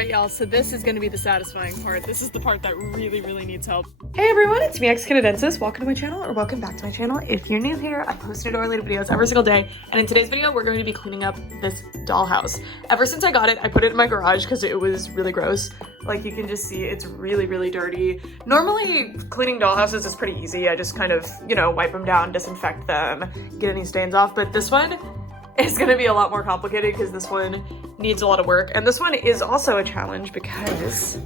right, y'all, so this is gonna be the satisfying part. This is the part that really needs help. Hey everyone, it's me, X-Canadensis. Welcome to my channel, or welcome back to my channel. If you're new here, I post new related videos every single day, and in today's video, we're going to be cleaning up this dollhouse. Ever since I got it, I put it in my garage because it was really gross. Like, you can just see it's really dirty. Normally, cleaning dollhouses is pretty easy. I just kind of, you know, wipe them down, disinfect them, get any stains off, but this one is gonna be a lot more complicated because this one needs a lot of work. And this one is also a challenge because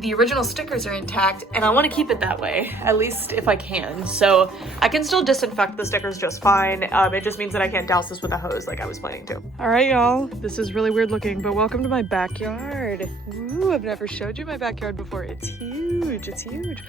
the original stickers are intact and I want to keep it that way, at least if I can. So I can still disinfect the stickers just fine. It just means that I can't douse this with a hose like I was planning to. All right, y'all, this is really weird looking, but welcome to my backyard. Ooh, I've never showed you my backyard before. It's huge, it's huge.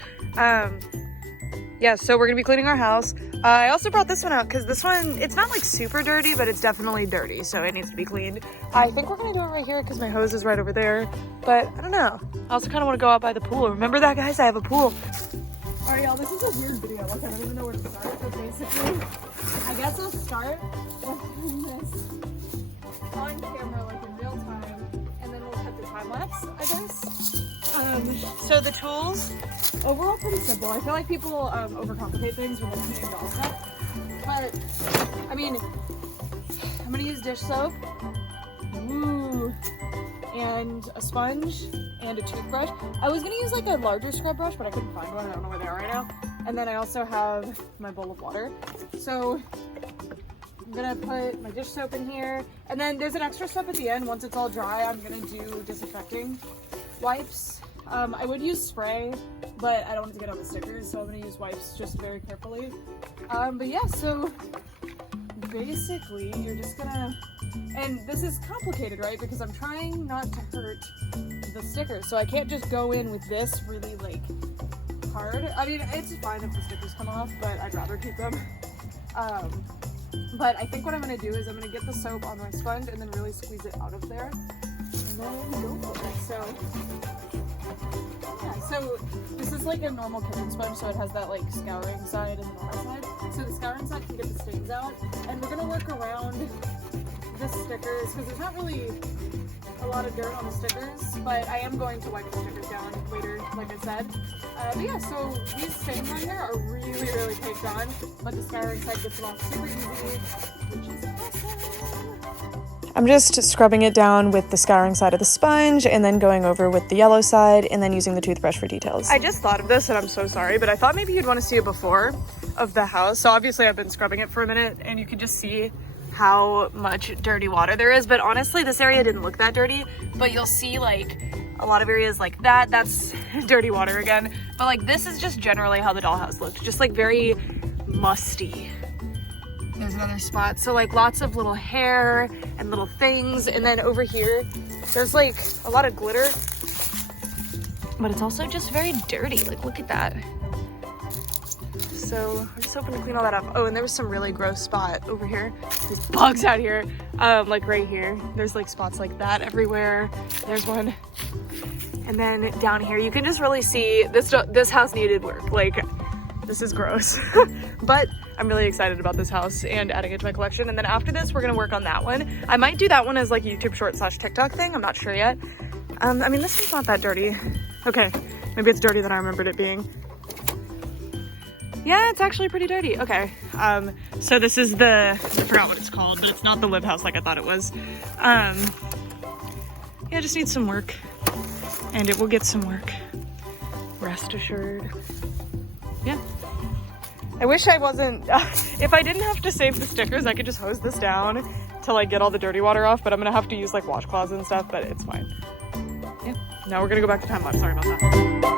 Yeah, so we're gonna be cleaning our house. I also brought this one out because this one, it's not like super dirty, but it's definitely dirty, so it needs to be cleaned. I think we're gonna do it right here because my hose is right over there, but I don't know. I also kind of want to go out by the pool. Remember that, guys? I have a pool. All right, y'all, this is a weird video. Like, I don't even know where to start, but basically, I guess I'll start with this on camera, like in real time, and then we'll cut the time lapse, I guess. So the tools, overall pretty simple. I feel like people overcomplicate things when they're cleaning doll stuff. But, I mean, I'm gonna use dish soap, ooh, and a sponge, and a toothbrush. I was gonna use like a larger scrub brush, but I couldn't find one. I don't know where they are right now. And then I also have my bowl of water. So I'm gonna put my dish soap in here. And then there's an extra step at the end. Once it's all dry, I'm gonna do disinfecting wipes. I would use spray, but I don't want it to get on the stickers, so I'm gonna use wipes just very carefully. But yeah, so basically you're just gonna, and this is complicated, right? Because I'm trying not to hurt the stickers, so I can't just go in with this really like hard. I mean, it's fine if the stickers come off, but I'd rather keep them. But I think what I'm gonna do is I'm gonna get the soap on my sponge and then really squeeze it out of there, and then go for it. So yeah, so this is like a normal kitchen sponge, so it has that like scouring side and the normal side. So the scouring side can get the stains out, and we're gonna work around the stickers because there's not really a lot of dirt on the stickers, but I am going to wipe the stickers down later, like I said. But yeah, so these stains on here are really caked on, but the scouring side gets them off super easy, which is awesome. I'm just scrubbing it down with the scouring side of the sponge and then going over with the yellow side and then using the toothbrush for details. I just thought of this and I'm so sorry, but I thought maybe you'd want to see a before of the house. So obviously I've been scrubbing it for a minute and you can just see how much dirty water there is. But honestly, this area didn't look that dirty, but you'll see like a lot of areas like that, that's dirty water again. But like this is just generally how the dollhouse looked, just like very musty. There's another spot. So like lots of little hair and little things. And then over here, there's like a lot of glitter, but it's also just very dirty. Like, look at that. So I'm just hoping to clean all that up. Oh, and there was some really gross spot over here. There's bugs out here, like right here. There's like spots like that everywhere. There's one. And then down here, you can just really see this house needed work. Like, this is gross, but I'm really excited about this house and adding it to my collection. And then after this, we're gonna work on that one. I might do that one as like a YouTube short / TikTok thing. I'm not sure yet. I mean, this one's not that dirty. Okay, maybe it's dirtier than I remembered it being. Yeah, it's actually pretty dirty. Okay, so this is I forgot what it's called, but it's not the Live House like I thought it was. Yeah, it just needs some work, and it will get some work. Rest assured. Yeah. I wish I wasn't, if I didn't have to save the stickers, I could just hose this down to like get all the dirty water off, but I'm gonna have to use like washcloths and stuff, but it's fine. Yeah, now we're gonna go back to time lapse. Sorry about that.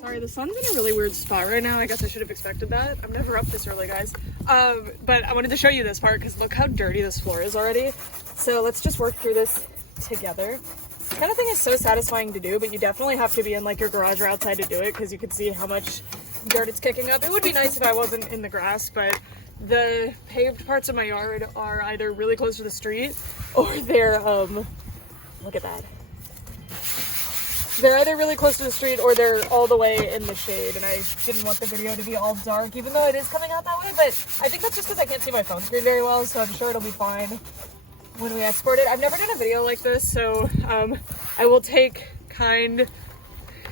Sorry, the sun's in a really weird spot right now. I guess I should have expected that. I'm never up this early, guys. But I wanted to show you this part because look how dirty this floor is already. So let's just work through this together. This kind of thing is so satisfying to do, but you definitely have to be in like your garage or outside to do it because you can see how much dirt it's kicking up. It would be nice if I wasn't in the grass, but the paved parts of my yard are either really close to the street or they're, look at that. They're either really close to the street or they're all the way in the shade, and I didn't want the video to be all dark, even though it is coming out that way, but I think that's just because I can't see my phone screen very well, so I'm sure it'll be fine when we export it. I've never done a video like this, so I will take kind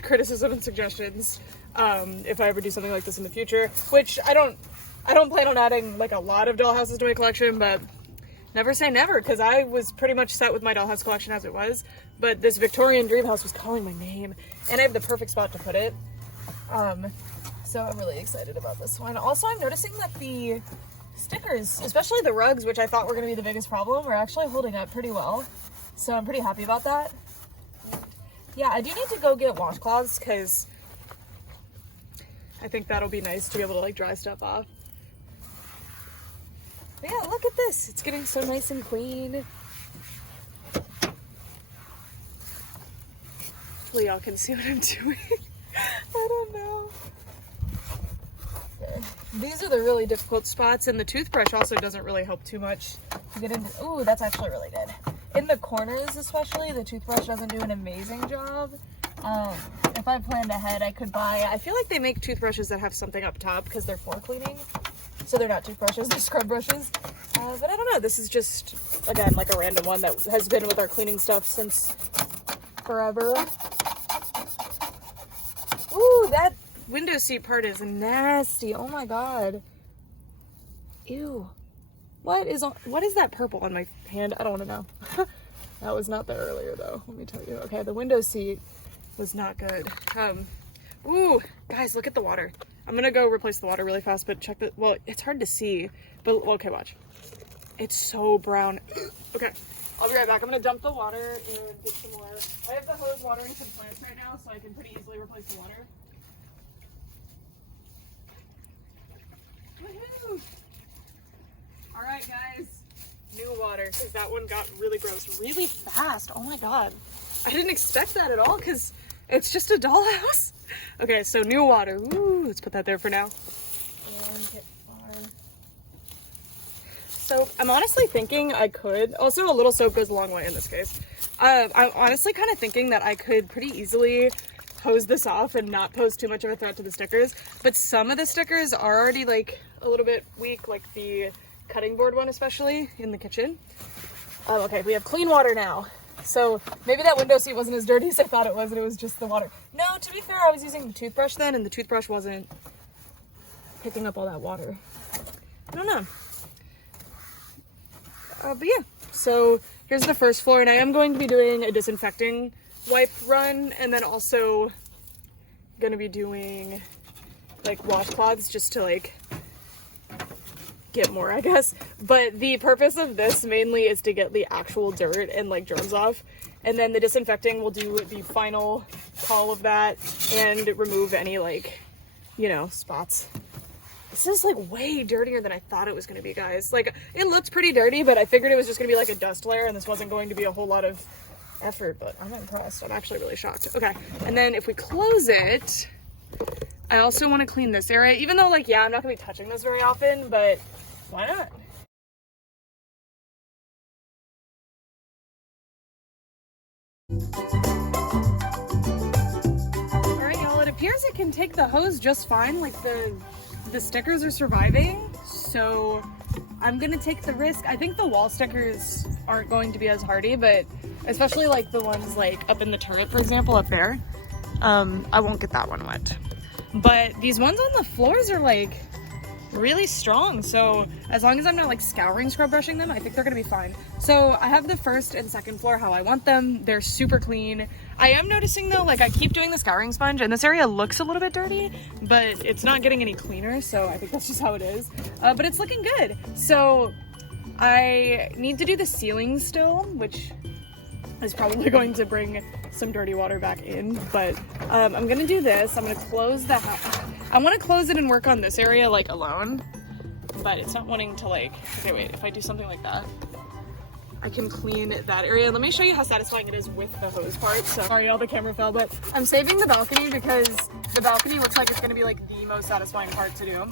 criticism and suggestions if I ever do something like this in the future, which I don't plan on adding like a lot of dollhouses to my collection, but never say never, because I was pretty much set with my dollhouse collection as it was, but this Victorian Dream House was calling my name, and I have the perfect spot to put it. So I'm really excited about this one. Also, I'm noticing that the stickers, especially the rugs, which I thought were going to be the biggest problem, are actually holding up pretty well. So I'm pretty happy about that. Yeah, I do need to go get washcloths, because I think that'll be nice to be able to like dry stuff off. But yeah, look at this. It's getting so nice and clean. Hopefully y'all can see what I'm doing. I don't know. Okay. These are the really difficult spots, and the toothbrush also doesn't really help too much to get into. Ooh, that's actually really good. In the corners especially, the toothbrush doesn't do an amazing job. If I planned ahead, I could buy, I feel like they make toothbrushes that have something up top because they're floor cleaning. So they're not toothbrushes, they're scrub brushes. But I don't know, this is just, again, like a random one that has been with our cleaning stuff since forever. Ooh, that window seat part is nasty. Oh my god. Ew. What is that purple on my hand? I don't want to know. That was not there earlier though, let me tell you. Okay, the window seat was not good. Ooh, guys, look at the water. I'm gonna go replace the water really fast, but check the, well, it's hard to see, but okay, watch. It's so brown. Okay, I'll be right back. I'm gonna dump the water and get some more. I have the hose watering some plants right now, so I can pretty easily replace the water. Woohoo! All right, guys, new water, because that one got really gross really fast. Oh my god. I didn't expect that at all, because it's just a dollhouse. Okay, so new water. Ooh, let's put that there for now. And get water. Soap. I'm honestly thinking I could, also a little soap goes a long way in this case. I'm honestly kind of thinking that I could pretty easily hose this off and not pose too much of a threat to the stickers, but some of the stickers are already like a little bit weak, like the cutting board one especially in the kitchen. Okay, we have clean water now. So maybe that window seat wasn't as dirty as I thought it was, and it was just the water. No, to be fair, I was using the toothbrush then, and the toothbrush wasn't picking up all that water. I don't know. But yeah, so here's the first floor, and I am going to be doing a disinfecting wipe run, and then also going to be doing like washcloths just to like get more, I guess. But the purpose of this mainly is to get the actual dirt and like germs off, and then the disinfecting will do the final call of that and remove any like, you know, spots. This is like way dirtier than I thought it was going to be, guys. Like, it looked pretty dirty, but I figured it was just going to be like a dust layer and this wasn't going to be a whole lot of effort, but I'm impressed. I'm actually really shocked. Okay, and then if we close it, I also want to clean this area, even though like, yeah, I'm not going to be touching this very often, but why not? All right, y'all, it appears it can take the hose just fine. Like the stickers are surviving, so I'm gonna take the risk. I think the wall stickers aren't going to be as hardy, but especially like the ones like up in the turret, for example, up there, I won't get that one wet. But these ones on the floors are like really strong, so as long as I'm not like scouring scrub brushing them, I think they're gonna be fine. So I have the first and second floor how I want them. They're super clean. I am noticing though, like I keep doing the scouring sponge and this area looks a little bit dirty, but it's not getting any cleaner, so I think that's just how it is. But it's looking good. So I need to do the ceiling still, which is probably going to bring some dirty water back in, but I'm gonna do this. I'm gonna close the house. I want to close it and work on this area like alone, but it's not wanting to like, okay, wait, if I do something like that, I can clean that area. Let me show you how satisfying it is with the hose part. So sorry, all the camera fell, but I'm saving the balcony because the balcony looks like it's going to be like the most satisfying part to do.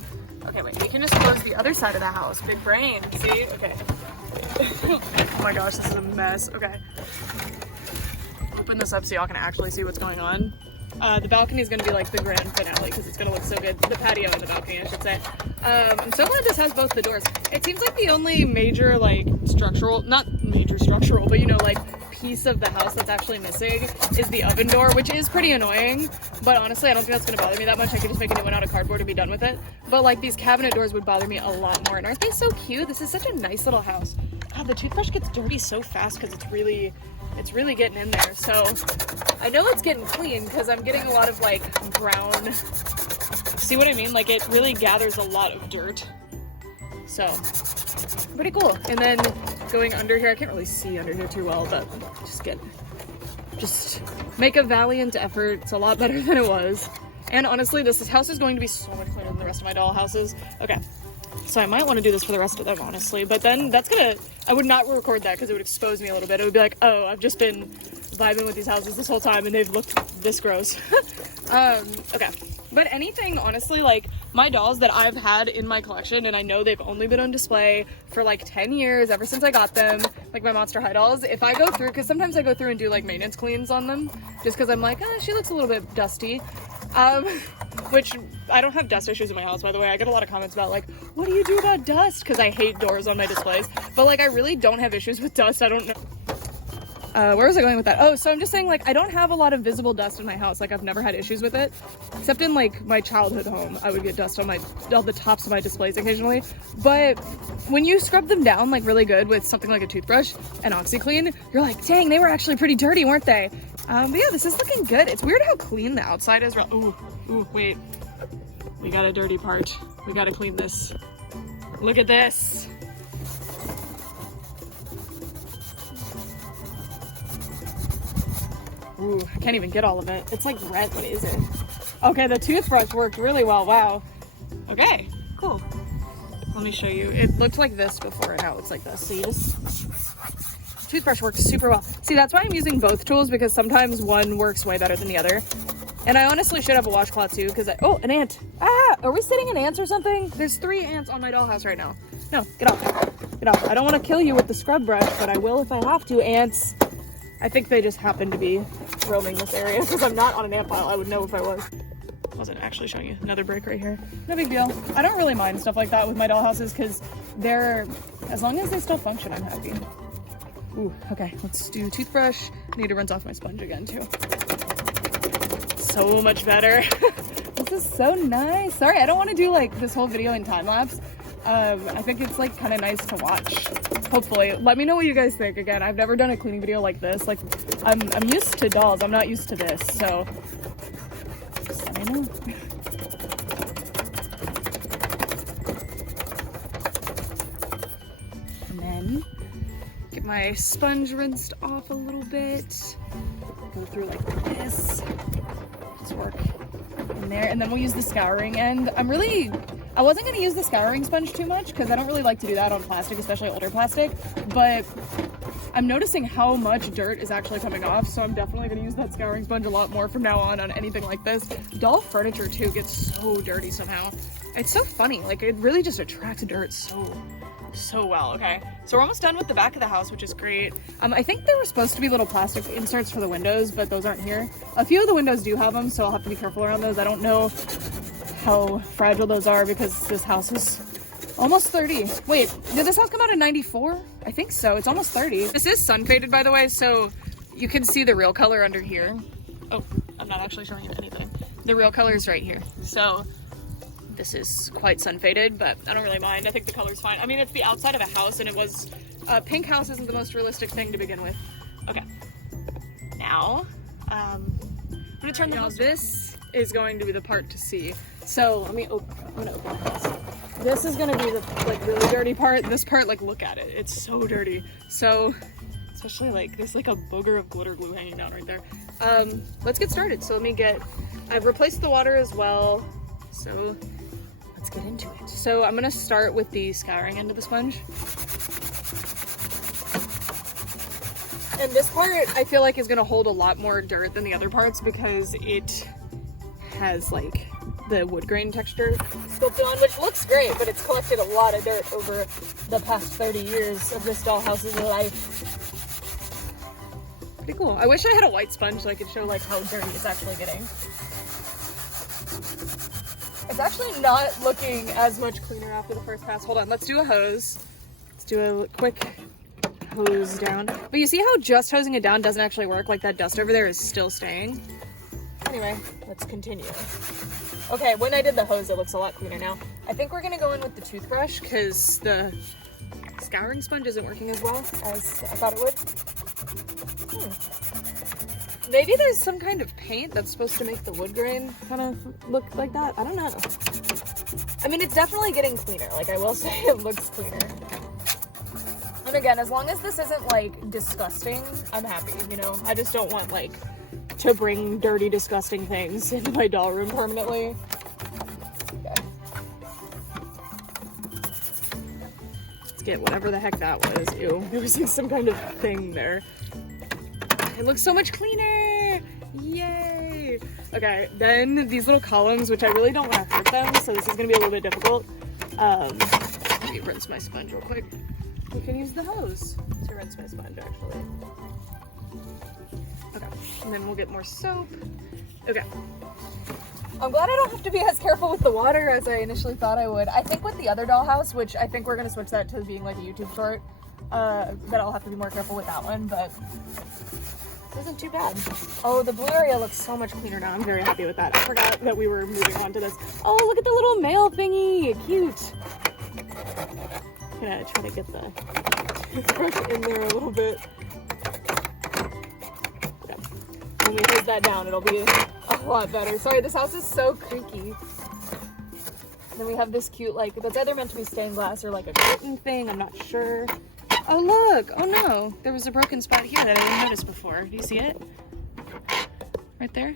Okay, wait, we can just close the other side of the house. Big brain, see? Okay. Oh my gosh, this is a mess. Okay. Open this up so y'all can actually see what's going on. The balcony is going to be like the grand finale because it's going to look so good. The patio and the balcony, I should say. I'm so glad this has both the doors. It seems like the only major, like, structural, not major structural, but you know, like, piece of the house that's actually missing is the oven door, which is pretty annoying. But honestly, I don't think that's going to bother me that much. I could just make a new one out of cardboard and be done with it. But, like, these cabinet doors would bother me a lot more. And aren't they so cute? This is such a nice little house. God, the toothbrush gets dirty so fast because it's really getting in there. So I know it's getting clean because I'm getting a lot of like brown, see what I mean? Like it really gathers a lot of dirt. So pretty cool. And then going under here, I can't really see under here too well, but just make a valiant effort. It's a lot better than it was. And honestly, this house is going to be so much cleaner than the rest of my doll houses. Okay. So I might want to do this for the rest of them, honestly, but then I would not record that because it would expose me a little bit. It would be like, oh, I've just been vibing with these houses this whole time and they've looked this gross. Okay. But anything, honestly, like my dolls that I've had in my collection, and I know they've only been on display for like 10 years, ever since I got them, like my Monster High dolls, if I go through, because sometimes I go through and do like maintenance cleans on them, just because I'm like, she looks a little bit dusty. Which I don't have dust issues in my house, by the way. I get a lot of comments about like, what do you do about dust? Because I hate doors on my displays. But like, I really don't have issues with dust. I don't know. Where was I going with that? Oh, so I'm just saying like, I don't have a lot of visible dust in my house. Like I've never had issues with it, except in like my childhood home. I would get dust on all the tops of my displays occasionally. But when you scrub them down like really good with something like a toothbrush and OxyClean, you're like, dang, they were actually pretty dirty, weren't they? But yeah, this is looking good. It's weird how clean the outside is. Ooh, wait. We got a dirty part. We gotta clean this. Look at this. Ooh, I can't even get all of it. It's like red. What is it? Okay, the toothbrush worked really well. Wow. Okay, cool. Let me show you. It looked like this before, and now it looks like this. So you just... Toothbrush works super well. See, that's why I'm using both tools, because sometimes one works way better than the other. And I honestly should have a washcloth too, because oh, an ant. Ah, are we sitting in ants or something? There's 3 ants on my dollhouse right now. No, get off. Get off. I don't want to kill you with the scrub brush, but I will if I have to. Ants. I think they just happen to be roaming this area, because I'm not on an ant pile. I would know if I was. I wasn't actually showing you. Another break right here. No big deal. I don't really mind stuff like that with my dollhouses, because they're, as long as they still function, I'm happy. Ooh, okay, let's do toothbrush. I need to rinse off my sponge again too. So much better. This is so nice. Sorry, I don't want to do like this whole video in time lapse. I think it's like kind of nice to watch. Hopefully, let me know what you guys think. Again, I've never done a cleaning video like this. Like, I'm used to dolls. I'm not used to this. So, just let me know. And then get my sponge rinsed off a little bit. Go through like this. Just work in there, and then we'll use the scouring. And I wasn't going to use the scouring sponge too much because I don't really like to do that on plastic, especially older plastic, but I'm noticing how much dirt is actually coming off, so I'm definitely going to use that scouring sponge a lot more from now on anything like this. Doll furniture too gets so dirty somehow. It's so funny, like it really just attracts dirt so well. Okay, so we're almost done with the back of the house, which is great. I think there were supposed to be little plastic inserts for the windows, but those aren't here. A few of the windows do have them, so I'll have to be careful around those. I don't know how fragile those are because this house is almost 30. Wait, did this house come out in 94? I think so. It's almost 30. This is sun faded, by the way, so you can see the real color under here. Oh, I'm not actually showing you anything. The real color is right here. So this is quite sun faded, but I don't really mind. I think the color's fine. I mean, it's the outside of a house, and it was pink house isn't the most realistic thing to begin with. Okay, now I'm gonna turn the house. This is going to be the part to see. So let me open. I'm gonna open this. This is gonna be the like really dirty part. This part, like, look at it. It's so dirty. So especially like there's like a booger of glitter glue hanging down right there. Let's get started. So I've replaced the water as well. So let's get into it. So I'm gonna start with the scouring end of the sponge. And this part I feel like is gonna hold a lot more dirt than the other parts because it has like the wood grain texture sculpted on, which looks great, but it's collected a lot of dirt over the past 30 years of this dollhouse's life. Pretty cool. I wish I had a white sponge so I could show like how dirty it's actually getting. It's actually not looking as much cleaner after the first pass. Hold on, let's do a hose. Let's do a quick hose down. But you see how just hosing it down doesn't actually work? Like that dust over there is still staying. Anyway, let's continue. Okay, when I did the hose, it looks a lot cleaner now. I think we're gonna go in with the toothbrush because the scouring sponge isn't working as well as I thought it would. Maybe there's some kind of paint that's supposed to make the wood grain kind of look like that. I don't know. I mean, it's definitely getting cleaner. Like, I will say it looks cleaner. And again, as long as this isn't, like, disgusting, I'm happy, you know? I just don't want, like, to bring dirty, disgusting things into my doll room permanently. Okay. Let's get whatever the heck that was. Ew. There was, like, some kind of thing there. It looks so much cleaner! Yay! Okay, then these little columns, which I really don't want to hurt them, so this is going to be a little bit difficult. Let me rinse my sponge real quick. We can use the hose to rinse my sponge, actually. Okay, and then we'll get more soap. Okay. I'm glad I don't have to be as careful with the water as I initially thought I would. I think with the other dollhouse, which I think we're going to switch that to being like a YouTube short, that I'll have to be more careful with that one, but it isn't too bad. Oh, the blue area looks so much cleaner now. I'm very happy with that. I forgot that we were moving on to this. Oh, look at the little mail thingy. Cute. I'm gonna try to get the toothbrush in there a little bit. Okay. When we hose that down, it'll be a lot better. Sorry, this house is so creaky. And then we have this cute, like, that's either meant to be stained glass or like a curtain thing. I'm not sure. Oh, look. Oh, no. There was a broken spot here that I didn't notice before. Do you see it? Right there?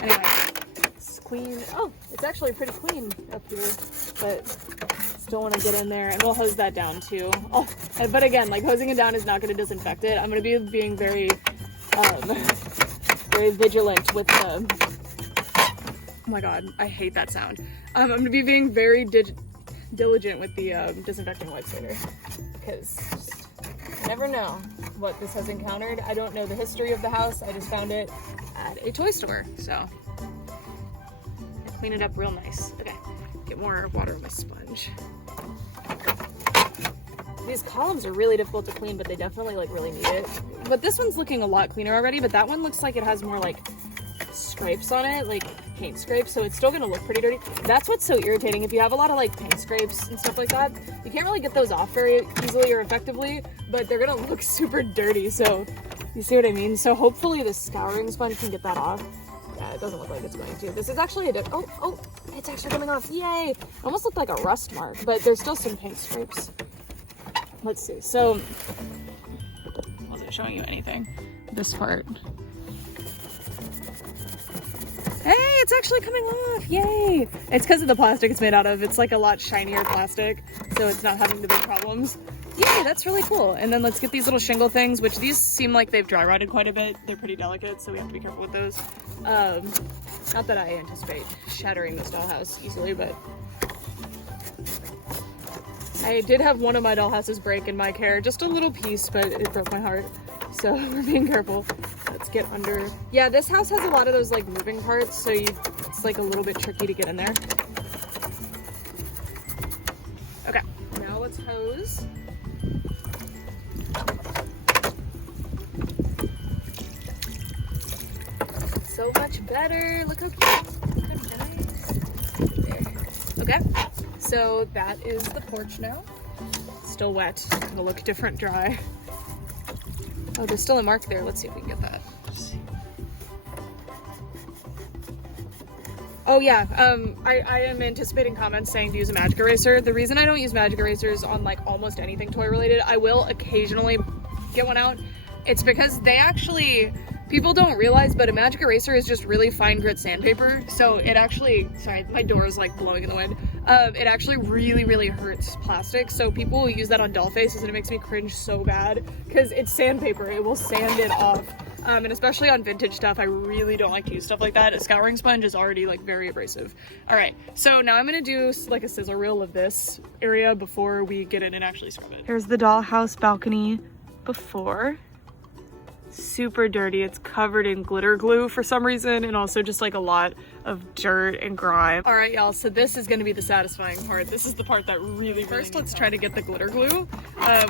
Anyway, it's clean. Oh, it's actually pretty clean up here, but still want to get in there, and we'll hose that down, too. Oh, but again, like, hosing it down is not going to disinfect it. I'm going to be being very, very vigilant with the... Oh, my God. I hate that sound. I'm going to be being very diligent with the disinfecting wipes later, because you never know what this has encountered. I don't know the history of the house. I just found it at a toy store, so I clean it up real nice. Okay, get more water on my sponge. These columns are really difficult to clean, but they definitely like really need it. But this one's looking a lot cleaner already, but that one looks like it has more like scrapes on it, like paint scrapes, so it's still gonna look pretty dirty. That's what's so irritating. If you have a lot of like paint scrapes and stuff like that, you can't really get those off very easily or effectively, but they're gonna look super dirty, so you see what I mean? So hopefully the scouring sponge can get that off. Yeah, it doesn't look like it's going to. This is actually a oh, it's actually coming off. Yay! It almost looked like a rust mark, but there's still some paint scrapes. Let's see. So, wasn't showing you anything. This part. Hey, it's actually coming off! Yay! It's because of the plastic it's made out of. It's like a lot shinier plastic, so it's not having the big problems. Yay, that's really cool. And then let's get these little shingle things, which these seem like they've dry rotted quite a bit. They're pretty delicate, so we have to be careful with those. Not that I anticipate shattering this dollhouse easily, but I did have one of my dollhouses break in my care. Just a little piece, but it broke my heart. So we're being careful. Let's get under. Yeah, this house has a lot of those like moving parts, so it's like a little bit tricky to get in there. Okay, now let's hose. So much better. Look how cute. Okay, so that is the porch now. Still wet. It'll look different dry. Oh, there's still a mark there. Let's see if we can get that. Oh yeah, I am anticipating comments saying to use a magic eraser. The reason I don't use magic erasers on like almost anything toy related, I will occasionally get one out. It's because they actually, people don't realize, but a magic eraser is just really fine grit sandpaper. So it actually, sorry, my door is like blowing in the wind. It actually really hurts plastic. So people will use that on doll faces and it makes me cringe so bad because it's sandpaper. It will sand it off. And especially on vintage stuff, I really don't like to use stuff like that. A scouring sponge is already like very abrasive. All right, so now I'm gonna do like a scissor reel of this area before we get in and actually scrub it. Here's the dollhouse balcony before. Super dirty. It's covered in glitter glue for some reason, and also just like a lot of dirt and grime. All right, y'all, so this is going to be the satisfying part. This is the part that really first let's try to get the glitter glue,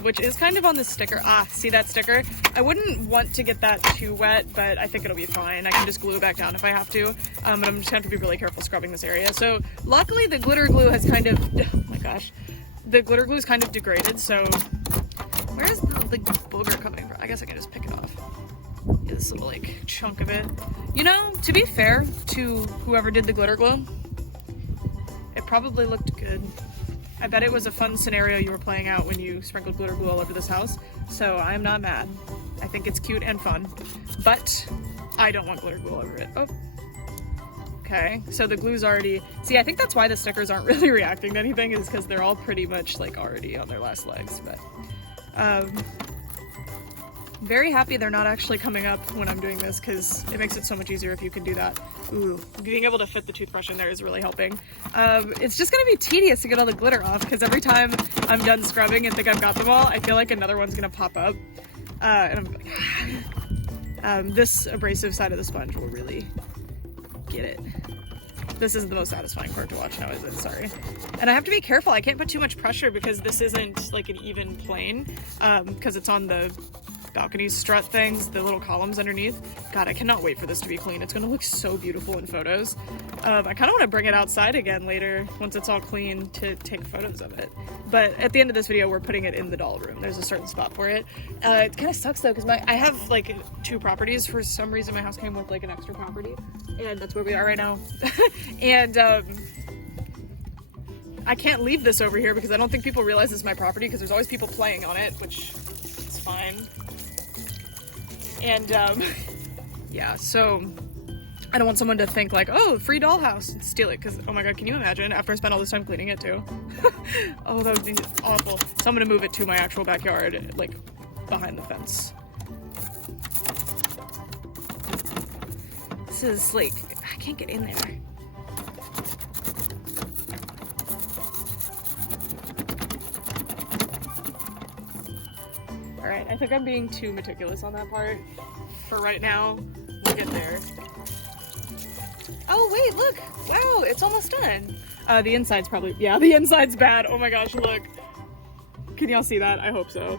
which is kind of on the sticker. See that sticker? I wouldn't want to get that too wet, but I think it'll be fine. I can just glue it back down if I have to, but I'm just going to have to be really careful scrubbing this area. So luckily the glitter glue has kind of, oh my gosh, the glitter glue is kind of degraded. So where's the booger coming from? I guess I can just pick it off. Yeah, this little like chunk of it. You know, to be fair to whoever did the glitter glue, it probably looked good. I bet it was a fun scenario you were playing out when you sprinkled glitter glue all over this house. So I'm not mad. I think it's cute and fun, but I don't want glitter glue all over it. Oh. Okay, so the glue's already, see, I think that's why the stickers aren't really reacting to anything, is because they're all pretty much like already on their last legs, but very happy they're not actually coming up when I'm doing this, because it makes it so much easier if you can do that. Ooh, being able to fit the toothbrush in there is really helping. It's just gonna be tedious to get all the glitter off, because every time I'm done scrubbing and think I've got them all, I feel like another one's gonna pop up. And I'm like, this abrasive side of the sponge will really get it. This isn't the most satisfying part to watch now, is it? Sorry. And I have to be careful. I can't put too much pressure because this isn't like an even plane, because it's on the balcony strut things, the little columns underneath. God, I cannot wait for this to be clean. It's gonna look so beautiful in photos. I kind of want to bring it outside again later once it's all clean to take photos of it. But at the end of this video, we're putting it in the doll room. There's a certain spot for it. It kind of sucks though, because I have like 2 properties. For some reason, my house came with like an extra property, and that's where we are right now. And I can't leave this over here because I don't think people realize this is my property, because there's always people playing on it, which is fine. And yeah, so I don't want someone to think like, oh, free dollhouse, and steal it, because oh my god, can you imagine after I spent all this time cleaning it too? Oh, that would be awful. So I'm gonna move it to my actual backyard, like behind the fence. This is like, I can't get in there. Alright, I think I'm being too meticulous on that part. For right now, we'll get there. Oh wait, look! Wow, it's almost done! The inside's probably, yeah, the inside's bad. Oh my gosh, look. Can y'all see that? I hope so.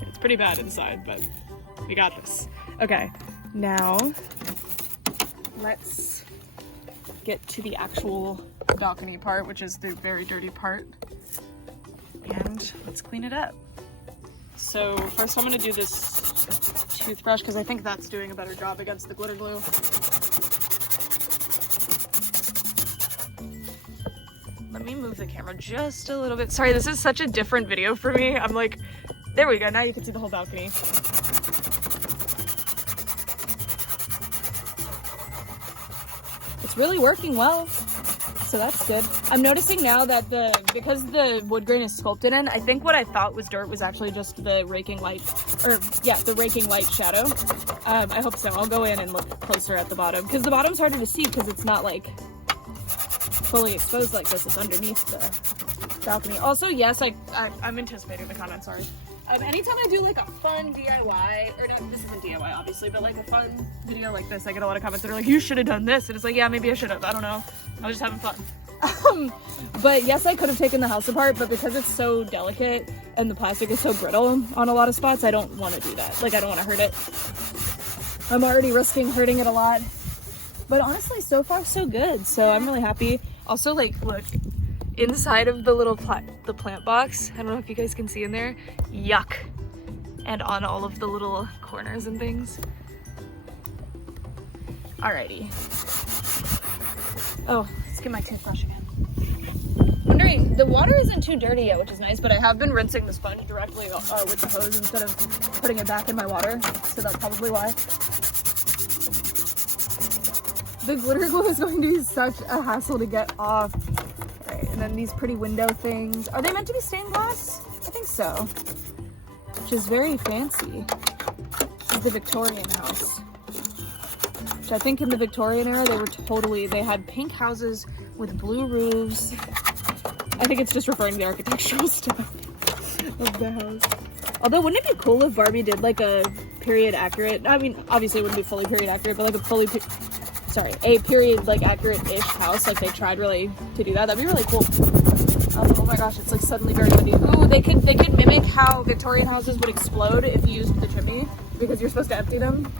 It's pretty bad inside, but we got this. Okay, now let's get to the actual balcony part, which is the very dirty part. And let's clean it up. So first I'm going to do this toothbrush, because I think that's doing a better job against the glitter glue. Let me move the camera just a little bit. Sorry, this is such a different video for me. I'm like, there we go. Now you can see the whole balcony. It's really working well. So that's good. I'm noticing now that because the wood grain is sculpted in, I think what I thought was dirt was actually just the raking light, or yeah, the raking light shadow. I hope so. I'll go in and look closer at the bottom, because the bottom's harder to see because it's not like fully exposed like this. It's underneath the balcony. Also, yes, I'm anticipating the comments, sorry. Anytime I do like a fun DIY, or no, this isn't DIY obviously, but like a fun video like this, I get a lot of comments that are like, you should have done this. And it's like, yeah, maybe I should have. I don't know. I was just having fun. But yes, I could have taken the house apart, but because it's so delicate and the plastic is so brittle on a lot of spots, I don't want to do that. Like, I don't want to hurt it. I'm already risking hurting it a lot. But honestly, so far so good. So I'm really happy. Also, like, look. Inside of the little the plant box, I don't know if you guys can see in there, yuck. And on all of the little corners and things. Alrighty. Oh, let's get my toothbrush again. Wondering, the water isn't too dirty yet, which is nice, but I have been rinsing the sponge directly with the hose instead of putting it back in my water, so that's probably why. The glitter glue is going to be such a hassle to get off. And then these pretty window things. Are they meant to be stained glass? I think so. Which is very fancy. This is the Victorian house. which I think in the Victorian era, they had pink houses with blue roofs. I think it's just referring to the architectural style of the house. Although, wouldn't it be cool if Barbie did like a period accurate, I mean, obviously it wouldn't be fully period accurate, but like a period like accurate-ish house, like they tried really to do that. That'd be really cool. Oh my gosh, it's like suddenly very windy. Ooh, they could mimic how Victorian houses would explode if you used the chimney, because you're supposed to empty them.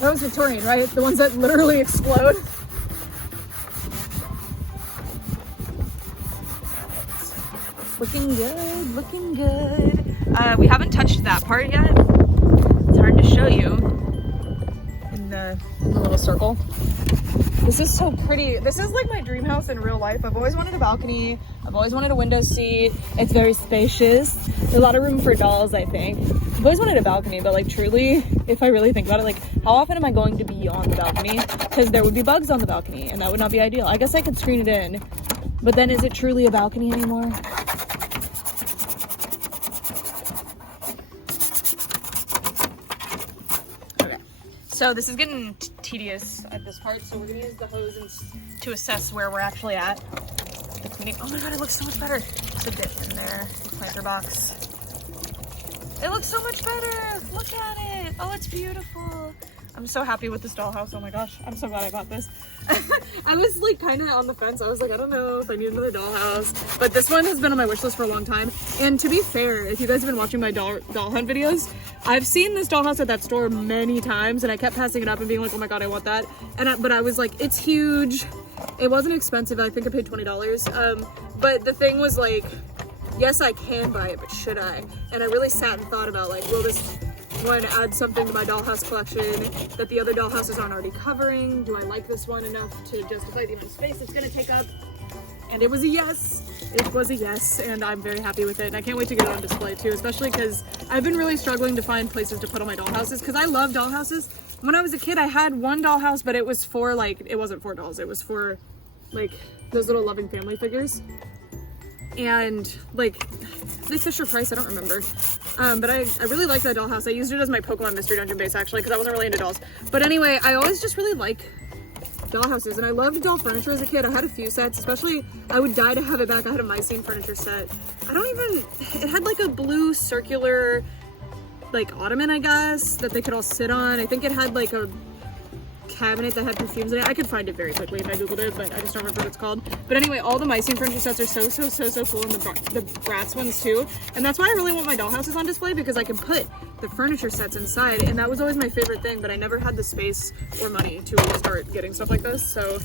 That was Victorian, right? The ones that literally explode. Looking good, looking good. We haven't touched that part yet. It's hard to show you in the little circle. This is so pretty. This is like my dream house in real life. I've always wanted a balcony. I've always wanted a window seat. It's very spacious. There's a lot of room for dolls, I think. I've always wanted a balcony, but like truly, if I really think about it, like how often am I going to be on the balcony? Because there would be bugs on the balcony and that would not be ideal. I guess I could screen it in, but then is it truly a balcony anymore? Okay, so this is getting tedious at this part, so we're gonna use the hose to assess where we're actually at. The cleaning. Oh my god, it looks so much better. It's a bit in there. The planter box. It looks so much better. Look at it. Oh, it's beautiful. I'm so happy with this dollhouse. Oh my gosh, I'm so glad I got this. I was like kind of on the fence. I was like, I don't know if I need another dollhouse, but this one has been on my wish list for a long time. And to be fair, if you guys have been watching my doll hunt videos, I've seen this dollhouse at that store many times, and I kept passing it up and being like, oh my god, I want that. But I was like, it's huge. It wasn't expensive. I think I paid $20. But the thing was like, yes, I can buy it, but should I? And I really sat and thought about like, will this one add something to my dollhouse collection that the other dollhouses aren't already covering? Do I like this one enough to justify the amount of space it's gonna take up? And it was a yes. It was a yes, and I'm very happy with it. And I can't wait to get it on display too, especially because I've been really struggling to find places to put all my dollhouses, because I love dollhouses. When I was a kid, I had one dollhouse, but it was for like, it wasn't for dolls. It was for like those little loving family figures. And like, the Fisher Price, I don't remember. But I really like that dollhouse. I used it as my Pokemon Mystery Dungeon base actually, because I wasn't really into dolls. But anyway, I always just really like dollhouses, and I loved doll furniture as a kid. I had a few sets, especially I would die to have it back. I had a Mycene furniture set. It had like a blue circular like ottoman, I guess, that they could all sit on. I think it had like a cabinet that had perfumes in it. I could find it very quickly if I googled it, but I just don't remember what it's called. But anyway, all the Mycene furniture sets are so cool, and the Bratz ones too. And that's why I really want my dollhouses on display, because I can put the furniture sets inside, and that was always my favorite thing, but I never had the space or money to start getting stuff like this. So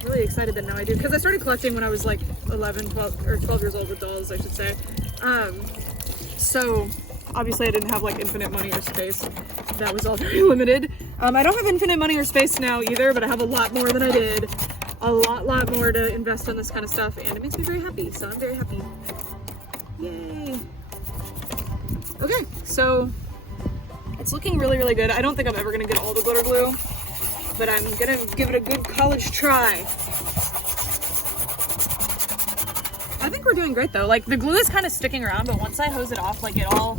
I'm really excited that now I do, because I started collecting when I was like 12 years old with dolls, I should say. So obviously I didn't have like infinite money or space. That was all very limited. I don't have infinite money or space now either, but I have a lot more than I did. A lot more to invest in this kind of stuff, and it makes me very happy, so I'm very happy. Yay. Okay, so it's looking really good. I don't think I'm ever gonna get all the glitter glue, but I'm gonna give it a good college try. I think we're doing great though. Like, the glue is kind of sticking around, but once I hose it off, like, it all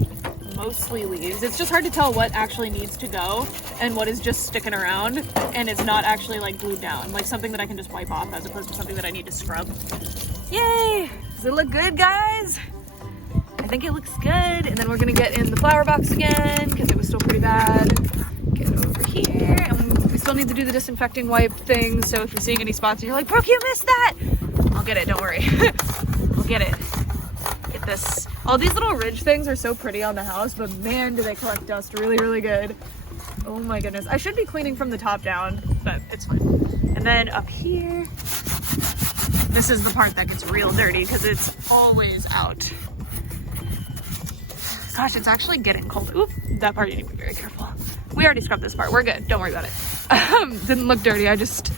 mostly leaves. It's just hard to tell what actually needs to go and what is just sticking around and it's not actually like glued down, like something that I can just wipe off as opposed to something that I need to scrub. Yay! Does it look good, guys? I think it looks good. And then we're gonna get in the flower box again because it was still pretty bad. Get over here, and we still need to do the disinfecting wipe thing. So if you're seeing any spots and you're like, Brooke, you missed that, I'll get it, don't worry. We'll get it. Get this. All these little ridge things are so pretty on the house, but man, do they collect dust really good. Oh my goodness. I should be cleaning from the top down, but it's fine. And then up here, this is the part that gets real dirty because it's always out. Gosh, it's actually getting cold. Oop, that part you need to be very careful. We already scrubbed this part. We're good. Don't worry about it. Didn't look dirty. I just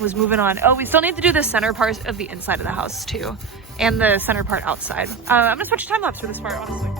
was moving on. Oh, we still need to do the center part of the inside of the house too, and the center part outside. I'm gonna switch time lapse for this part, honestly.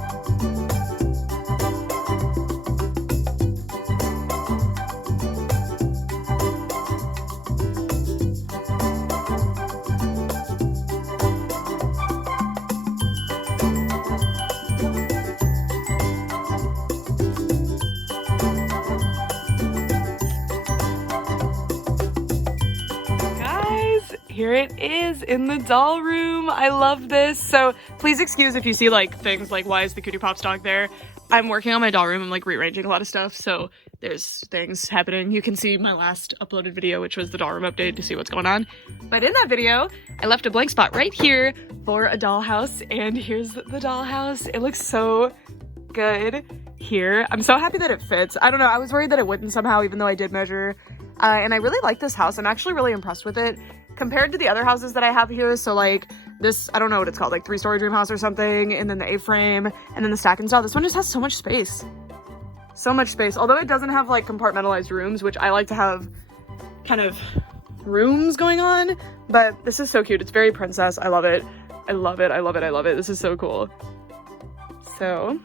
here it is in the doll room. I love this. So please excuse if you see like things like, why is the Cutie Pops dog there? I'm working on my doll room. I'm like rearranging a lot of stuff, so there's things happening. You can see my last uploaded video, which was the doll room update, to see what's going on. But in that video, I left a blank spot right here for a dollhouse, and here's the dollhouse. It looks so good here. I'm so happy that it fits. I don't know, I was worried that it wouldn't somehow, even though I did measure. And I really like this house. I'm actually really impressed with it compared to the other houses that I have here. So like this, I don't know what it's called, like 3-story dream house or something, and then the A-frame, and then the stack and style. This one just has so much space. So much space. Although it doesn't have like compartmentalized rooms, which I like to have kind of rooms going on, but this is so cute. It's very princess. I love it. I love it. I love it. I love it. This is so cool. So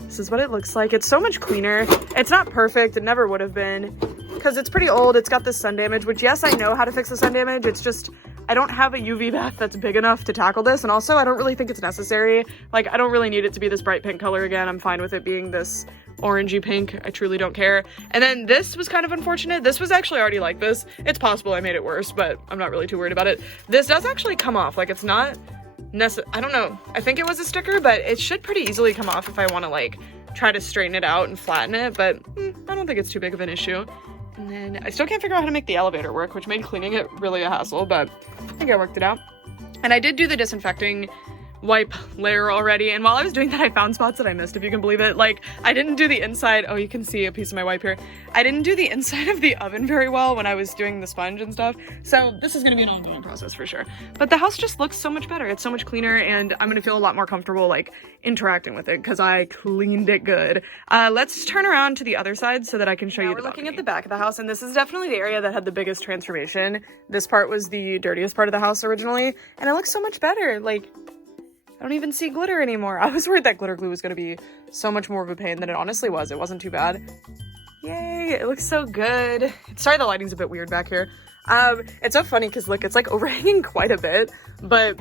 this is what it looks like. It's so much cleaner. It's not perfect. It never would have been because it's pretty old. It's got this sun damage, which yes, I know how to fix the sun damage. It's just, I don't have a UV bath that's big enough to tackle this. And also I don't really think it's necessary. Like I don't really need it to be this bright pink color again. I'm fine with it being this orangey pink. I truly don't care. And then this was kind of unfortunate. This was actually already like this. It's possible I made it worse, but I'm not really too worried about it. This does actually come off. Like it's not I don't know. I think it was a sticker, but it should pretty easily come off if I want to like try to straighten it out and flatten it, but I don't think it's too big of an issue. And then I still can't figure out how to make the elevator work, which made cleaning it really a hassle, but I think I worked it out. And I did do the disinfecting wipe layer already, and while I was doing that I found spots that I missed, if you can believe it. Like I didn't do the inside. Oh, you can see a piece of my wipe here. I didn't do the inside of the oven very well when I was doing the sponge and stuff, so this is going to be an ongoing process for sure. But the house just looks so much better. It's so much cleaner, and I'm going to feel a lot more comfortable like interacting with it because I cleaned it good. Let's turn around to the other side so that I can show you. We're looking at the back of the house, and this is definitely the area that had the biggest transformation. This part was the dirtiest part of the house originally, and it looks so much better. Like I don't even see glitter anymore. I was worried that glitter glue was going to be so much more of a pain than it honestly was. It wasn't too bad. Yay, it looks so good. Sorry the lighting's a bit weird back here. It's so funny because look, it's like overhanging quite a bit, but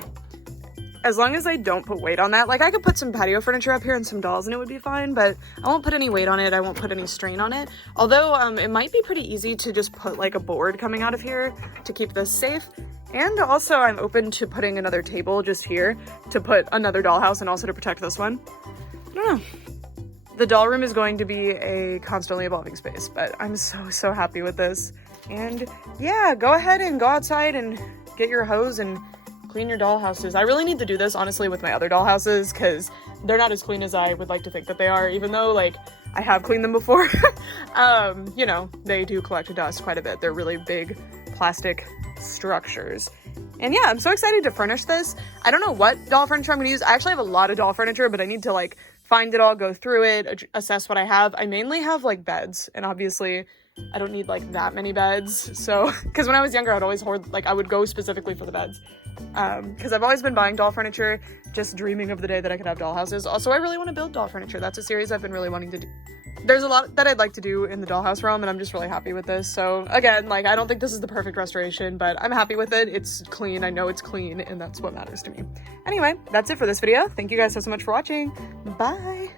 as long as I don't put weight on that, like I could put some patio furniture up here and some dolls and it would be fine, but I won't put any weight on it. I won't put any strain on it. Although it might be pretty easy to just put like a board coming out of here to keep this safe. And also I'm open to putting another table just here to put another dollhouse and also to protect this one. I don't know. The doll room is going to be a constantly evolving space, but I'm so happy with this. And yeah, go ahead and go outside and get your hose and clean your dollhouses. I really need to do this honestly with my other dollhouses because they're not as clean as I would like to think that they are, even though like I have cleaned them before. You know, they do collect dust quite a bit. They're really big plastic structures. And yeah, I'm so excited to furnish this. I don't know what doll furniture I'm gonna use. I actually have a lot of doll furniture, but I need to like find it all, go through it, assess what I have. I mainly have like beds, and obviously I don't need like that many beds. So, because when I was younger, I'd always hoard, like I would go specifically for the beds. Because I've always been buying doll furniture, just dreaming of the day that I could have doll houses. Also, I really want to build doll furniture. That's a series I've been really wanting to do. There's a lot that I'd like to do in the dollhouse realm, and I'm just really happy with this. So again, like I don't think this is the perfect restoration, but I'm happy with it. It's clean. I know it's clean, and that's what matters to me. Anyway, that's it for this video. Thank you guys so much for watching. Bye.